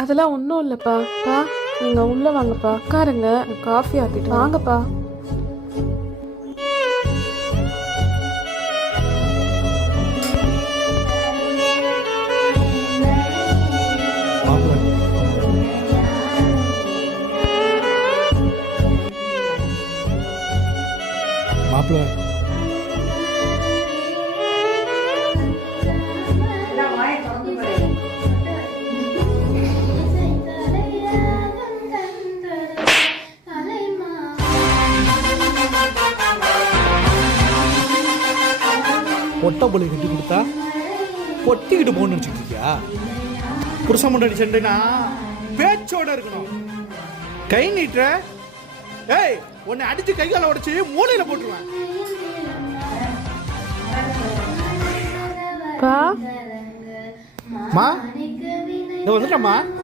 அதெல்லாம் ஒன்றும் இல்லைப்பா. பா, நீங்கள் உள்ளே வாங்கப்பா, உட்காருங்க, காஃபி ஆற்றிட்டு வாங்கப்பா. மாப்பிள்ள பொட்டை பொலை கட்டி கொடுத்தா பொட்டிக்கிட்டு போகணும்னு நினச்சிட்டு இருக்கியா? புருஷன் முன்னாடி சண்டைனா பேச்சோட இருக்கணும். கை நீட்டுற, ஏய் உன்னை அடிச்சு கை கால உடைச்சு மூளையில போட்டுருவேன். பா, மா, இதை வந்துட்டம்மா.